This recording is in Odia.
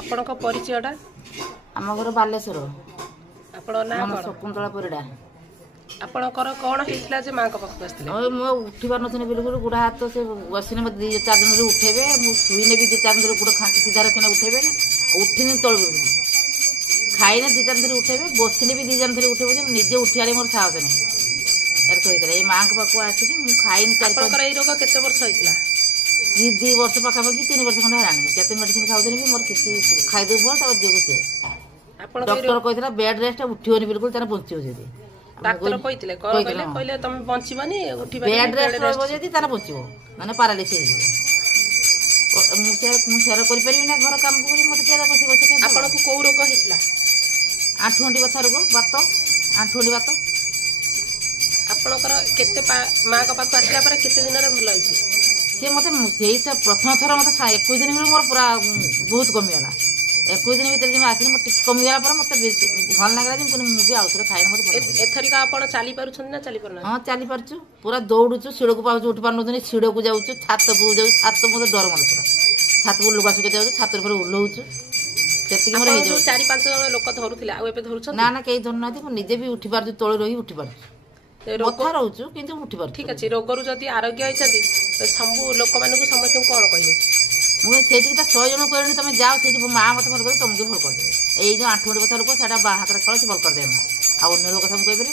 ଆପଣଙ୍କ ପରିଚୟଟା? ଆମ ଘର ବାଲେଶ୍ୱର। ଆପଣଙ୍କ ନାଁ କଣ? ଶକୁନ୍ତଳା ପରିଡ଼ା। ଆପଣଙ୍କର କଣ ହେଇଥିଲା ଯେ ମାଙ୍କ ପାଖକୁ ଆସିଥିଲେ? ମୁଁ ଉଠି ପାରୁନଥିଲି ବିଲକୁଲ, ଗୋଡ଼ ହାତ ସେ ବସିନେ ମୋତେ 2-4 ଦିନରେ ଉଠେଇବେ, ମୁଁ ଶୁଇନେ ବି 2-4 ଦିନରେ ଗୋଡ଼ ଖାଞ୍ଚି ସିଧା ରଖିନେ ଉଠେଇବେ ନା, ଉଠିନି ତଳୁ ଖାଇନେ 2-4 ଦିନ ଉଠେଇବେ, ବସିନେ ବି 2 ଦିନ ଧରି ଉଠେଇବେ ଯେ ନିଜେ ଉଠିବାରେ ମୋର ସାହସ ନାହିଁ। ଏର କହିଥିଲା ଏଇ ମାଙ୍କ ପାଖକୁ ଆସିକି ମୁଁ ଖାଇନି 4-5। ଏଇ ରୋଗ କେତେ ବର୍ଷ ହେଇଥିଲା? 2 ବର୍ଷ ପାଖାପାଖି 3 ବର୍ଷ ଖଣ୍ଡେ ହେଲାଣି। କେତେ ମେଡିସିନ ଖାଉଥିଲି ବି ମୋର କିଛି ଖାଇଦେବୁ ଭଲ ତାପରେ ଯୋଗ ସେ ଡକ୍ଟର କହିଥିଲା ବେଡ୍ ରେଷ୍ଟ, ଉଠିବନି ବିଲକୁଲ, ତାର ବଞ୍ଚିବ ଯଦି। ଡାକ୍ତର କହିଥିଲେ କଣ କହିଲେ? କହିଲେ ତମେ ବଞ୍ଚିବନି, ଉଠିବନି, ବେଡ୍ ରେଷ୍ଟ ରହିବ ଯଦି ତାର ବଞ୍ଚିବ, ମାନେ ପାରାଲିସିସ୍ ହେଇଯିବ। ମୁଁ ସେରା କରିପାରିବି ନା, ଘର କାମ କରି ମତେ କିଏ ବସି ବସି। ଆପଣଙ୍କୁ କୋଉ ରୋଗ ହେଇଥିଲା? ଆଣ୍ଠୁ ଗଣ୍ଠି ବଥା ରୋଗ, ବାତ, ଆଣ୍ଠୁ ଗଣ୍ଠି ବାତ। ଆପଣଙ୍କର କେତେ ମାଙ୍କ ପାଖକୁ ଆସିଲା ପରେ କେତେ ଦିନରେ ଭଲ ହେଇଛି? ସିଏ ମତେ ସେଇ ପ୍ରଥମ ଥର ମତେ 21 ଦିନ ଭିତରେ ମୋର ପୁରା ବହୁତ କମିଗଲା। 21 ଦିନ ଭିତରେ ଯେମିତି ଆସିଲି ମୋର ଟିକେ କମିଗଲା ପରେ ମତେ ଭଲ ଲାଗିଲା ଯେ ମୁଁ ବି ଆଉଥରେ ଖାଇନି। ମତେ ଏଥରିକ ଆପଣ ଚାଲି ପାରୁଛନ୍ତି ନା ଚାଲି ପାରୁନାହାନ୍ତି? ହଁ ଚାଲି ପାରୁଛୁ, ପୁରା ଦୌଡୁଛୁ, ଶିଳକୁ ପାଉଛୁ, ଉଠି ପାରୁନଥିଲି, ଶିଳକୁ ଯାଉଛୁ, ଛାତ ଉପରକୁ ଯାଉଛୁ। ଛାତ ମତେ ଡର ମାଡୁଥିଲା, ଛାତ ଉପରୁ ଲୁଗା ଶୁଖେଇ ଯାଉଛୁ, ଛାତ ଉପରେ ଓହ୍ଲଉଛୁ। ସେତିକି ମୋର ହେଇଯାଉଛି। 4-5 ଜଣ ଲୋକ ଧରୁଥିଲେ, ଆଉ ଏବେ ଧରୁଛନ୍ତି? ନା କେହି ଧରୁନାହାନ୍ତି। ମୁଁ ନିଜେ ବି ଉଠି ପାରୁଛୁ, ତଳେ ରହି ଉଠି ପାରୁଛୁ, କଥା ରହୁଛୁ କିନ୍ତୁ ଉଠି ପାରୁଛୁ। ଠିକ ଅଛି, ରୋଗରୁ ଯଦି ଆରୋଗ୍ୟ ହେଇଛନ୍ତି ସବୁ ଲୋକମାନଙ୍କୁ ସମସ୍ତଙ୍କୁ କଣ କହିବେ? ମୁଁ ସେଇଠିକି ତ 100 ଜଣ କହିଲିଣି ତମେ ଯାଅ, ସେଇଠି ମା ମତେ ଭଲ କରିବେ, ତମକୁ ଭଲ କରିଦେବେ। ଏଇ ଯୋଉ ଆଣ୍ଠୁ ଗଣ୍ଠି ବଥା ଲୋକ ସେଟା ବାଁ ହାତରେ ଖେଳ, ସେ ଭଲ କରିଦେବେ ମା। ଆଉ ଅନ୍ୟ ଲୋକ କଥା ମୁଁ କହିପାରିବି?